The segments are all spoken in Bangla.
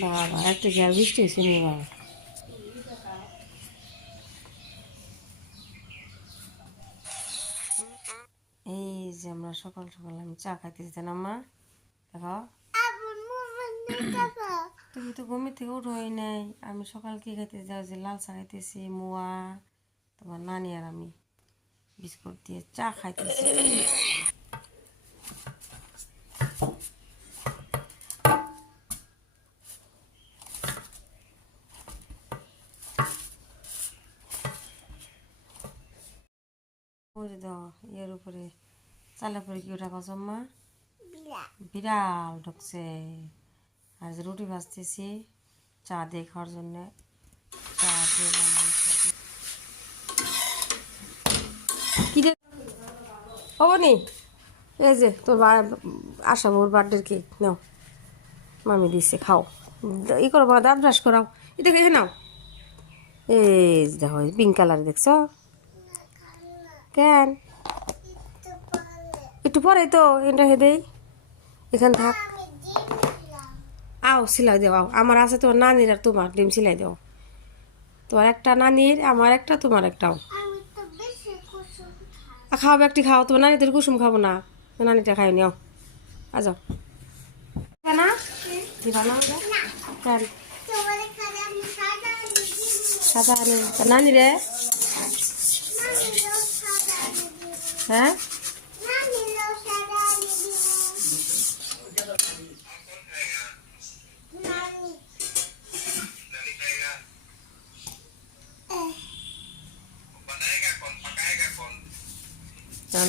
বাবা একটা গ্যাস বৃষ্টি হয়েছে নি বাবা। এই যে আমরা সকাল সকাল আমি চা খাইতেছি না মা, দেখো তুমি তো ঘুমের থেকে উঠোই নাই। আমি সকাল কি খাইতেছি যাও যে লাল চা খাইতেছি, মোয়া তোমার নানি আর আমি বিস্কুট দিয়ে চা খাইতেছি। ওই দাও এর উপরে চালের পরে কি ওটা কসমা বিড়াল ঢুকছে। আর যে রুটি ভাজতেছি চা দিয়ে খাওয়ার জন্যে, চা দিয়ে কি রে হবনি। এই যে তোর আশা বউর বার্থডের কেক নাও, মামি দিচ্ছে খাও। ই করো বা দাঁত ব্রাশ করাও, এটা খেয়ে নাও। এই দেখো পিঙ্ক কালার দেখছ কেন? একটু পরে তো এটা হেদেই এখান থাক। আও সিলাই দেও, আও আমার আছে তোমার নানির আর তোমার ডিম সিলাই দেও। তোমার একটা নানির, আমার একটা, তোমার একটাও। খাওয়াবে একটি খাও, তোমার নানিদের কুসুম খাবো না, নানিটা খাই নিও। আজাও না দিবা না কেন সাদা আনে নানি রে। হ্যাঁ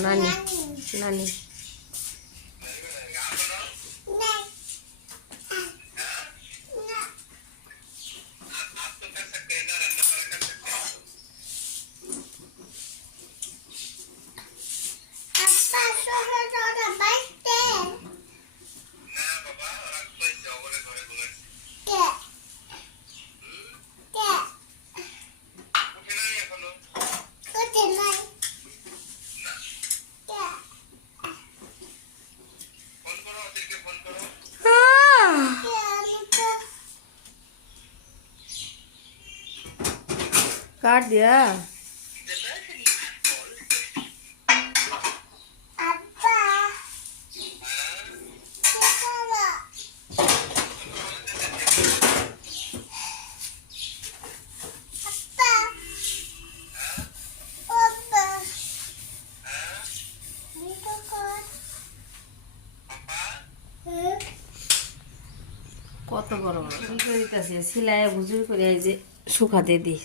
নানি নানি काट दिया। কত বড় বড় কি করিতেছে সিলাই বুঝুর করে এই যে শুকাতে দিই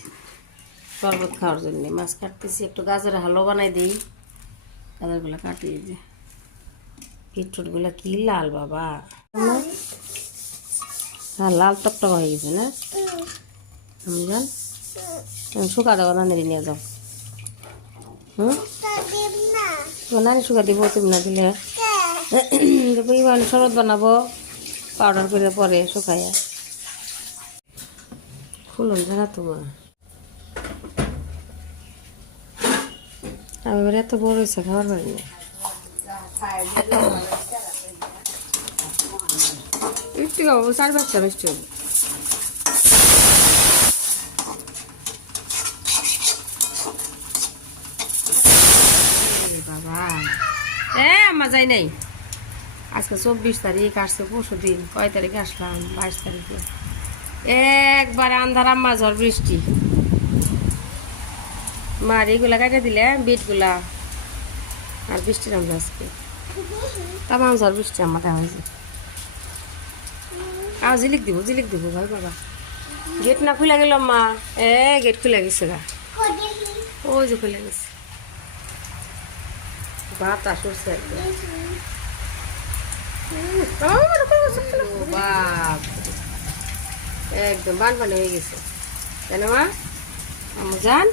শরবত খাওয়ার জন্য। মাছ কাটতেছি, একটু গাজরের হালুয়া বানাই দিই। গাজরগুলো কাটিয়ে যে বিটরুটগুলো কি লাল বাবা, হ্যাঁ লাল টকটক হয়ে গেছে না। আমি জান শুকা দেবো নানি নিয়ে যাও। নানি শুকা দিব, তুমি না দিলে শরবত বানাবো পাউডার করে পরে শুকাইয়া খুলুন জানা তোমার। আমি এবার এত বড় হয়েছে খাবার পারি না। একটু খাবো 4-5টা মিষ্টি হবে। বাবা আমার যাই নাই। আজকে 24 তারিখ, আসছে পরশু দিন। কয় তারিখে আসলাম? 22 তারিখে। একবার আন্ধার আম্মা ঝড় বৃষ্টি। মার এইগুলা কাটে দিলে বিটগুলা আর বৃষ্টি নামছে আজকে তামাম ঝড় বৃষ্টি আমার হয়েছে। জিলিক দিব ভাই বাবা। গেট না খুলে গেল মা, গেট খুলে গেছে গা, ওই যে খুলে গেছে। বাতাস উঠছে একদম, বাপ একদম বানপানি হয়ে গেছে। কেন মা জান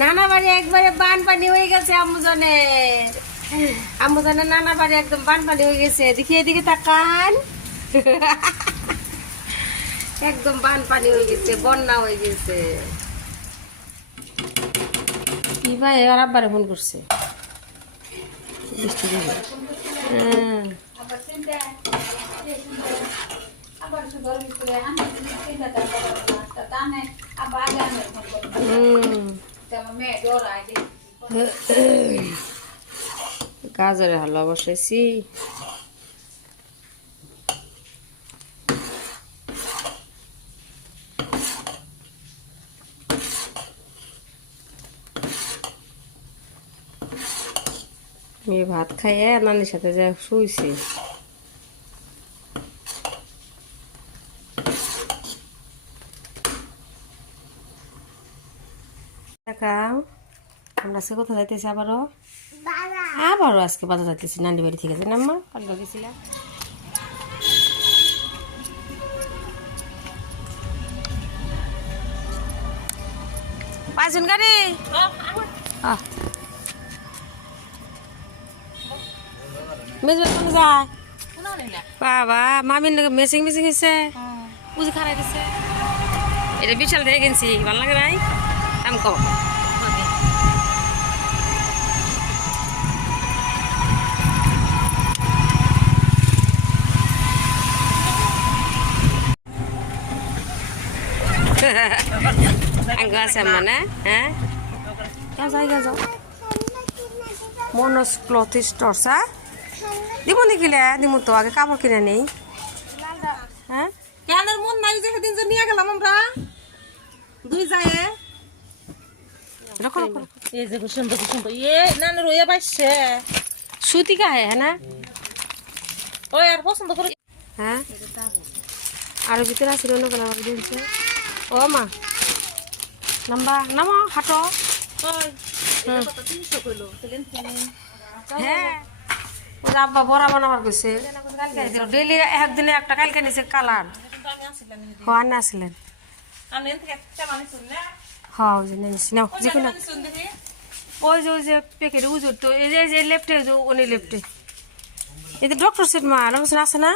নানা বাড়ি একবারে বানপানি হয়ে গেছে। আম্মুজানের নানা বাড়ি একদম বানপানি হয়ে গেছে। দেখি এদিকে তাকান, একদম বানপানি হয়ে গেছে, বন্যা হয়ে গেছে। কি ভাই আর আব্বারে ফোন করছে বৃষ্টি দিবে। গাজরের হালুয়া বসাইছি। মেয়ে ভাত খাইয়ে নানির সাথে যা শুইছি। আমরা সে কোথাও যাইতেছি আবারও আজকে বাজার যাইতেছি নানি বাড়ি থেকে জানি আম্মা কালকে গেছিলাম। পাঁচজন গাড়ি মেজবাই কোনে যায় বাবা মামির মেসিং মেসিং হয়েছে বুঝি খারাই দিছে। এটা বিশাল দেখে কিনছি ভালো লাগে নাই দাম কম। আছে মানে হ্যাঁ যাও মনোজ ক্লথ স্টোর দিব নিকিলে দিমু তো আগে কাপড় কিনে নেই। হ্যাঁ কেন মন নাই যে সেদিন যে নিয়ে গেলাম আমরা দুই যায় এই যে সুন্দর সুন্দর এ নানা রয়ে পাইছে সুতি কা হ্যাঁ না ওই আর পছন্দ করে হ্যাঁ আর ভিতরে আছে অন্য কালার দিনছে। ও মা নাম্বা নামো হাঁটো হ্যাঁ আব্বা বড়া বানাবার গেছে ডেলি একদিনে একটা কালকে নিছে কালার আনে আসলেন হ্যাঁ ওই যে নিয়েছি নাও যে কোনো ওই যে প্যাকেটে উজুর তো এই যে লেফটে উনি লেফটে এই যে ডক্টর সেট মা রমসেন আছে না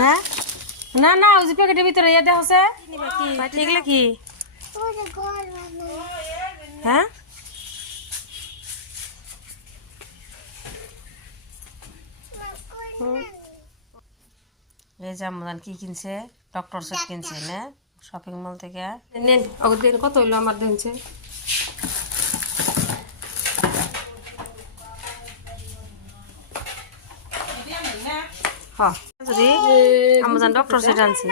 হ্যাঁ না না ওই যে প্যাকেটের ভিতরে এটা হচ্ছে এগুলো কি হ্যাঁ এই যে আমাদের কি কিনছে ডক্টর সেট কিনছে না শপিং মল থেকে নেন দিন কত হইলো আমার দিনছে যদি আমাদের ডক্টর সেট আনছি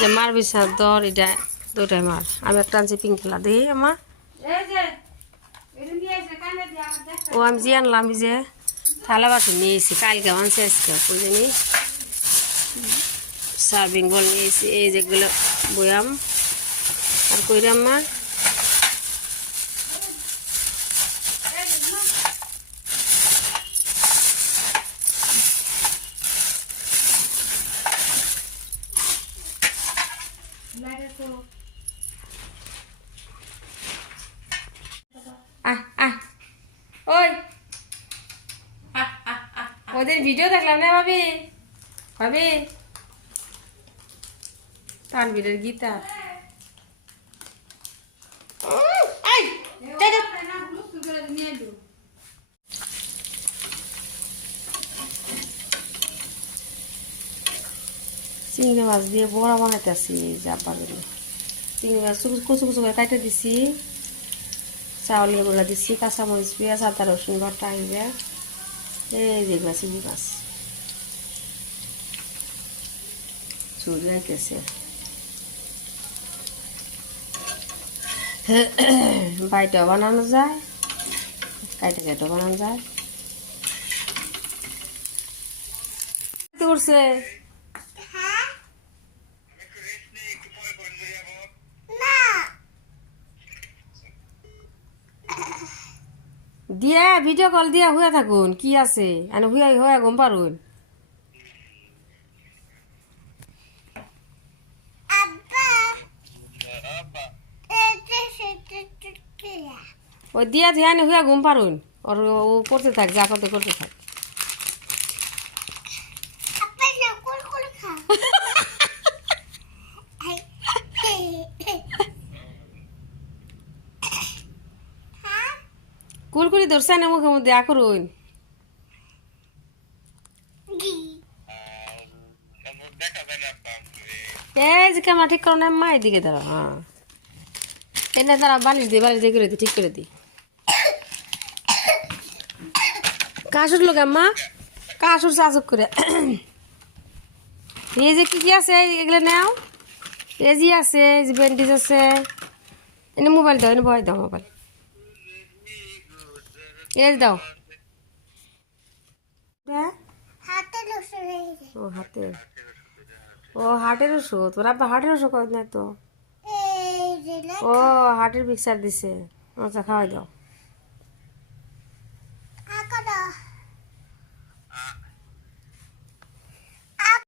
যে মার বিশাল দর এটা দুইটাই মার আমি একটা আনছি পিঙ্ক কালার দেখি আমার ও আমি যে আনলাম আমি যে থালা বাসন নিয়েছি কালকে আনছি আজকে বুঝিনি সার্ভিং বল নিয়েছি এই যেগুলো বয়াম আর কইরা আমার ওদের ভিডিও দেখলাম না ভাবি ভাবি তানবীরের গীতা চিংড়ি মাছ দিয়ে বড়া বানাইতেছি যাবার চিংড়ি মাছ কুচু কুচু করে কাটে দিছি চাউলের গুঁড়া দিছি কাঁচামরিচ পেঁয়াজ আদা রসুন বাটা আইবে এই যেগুলা চিংড়ি মাছ চুরি আইতেছে বাইটাও বানানো যায় কাইটে কাইটেও বানানো যায় করছে দিয়া ভিডিও কল দিয়া হুয়া থাকুন কি আছে আমি হুয়া হুয়া গম পারুন ওই দিয়া ধ্যান হুয়া ঘুম পারুন ওর ও করতে থাক যা করতে থাক কুলকুলি ধরছে না মুখের মধ্যে করুন এই যে ক্যামেরা ঠিক করো না মা এদিকে দাঁড়া হ্যাঁ এনে তারা বালিশ দিয়ে করে দি ঠিক করে দি কাশুর লোক আম্মা কাশুর চাচক করে এই যে কি আছে এগুলো নাও এই যে আছে এই যে ব্যান্ডেজ আছে এনে মোবাইল দাও এনে ভয় দাও মোবাইল এই যে দাও ও হাতের হাটের ওষুধ তোর আব্বা হাটের ওষুধ করে না তো ও হাটের মিক্সার দিছে আচ্ছা খাওয়াই দাও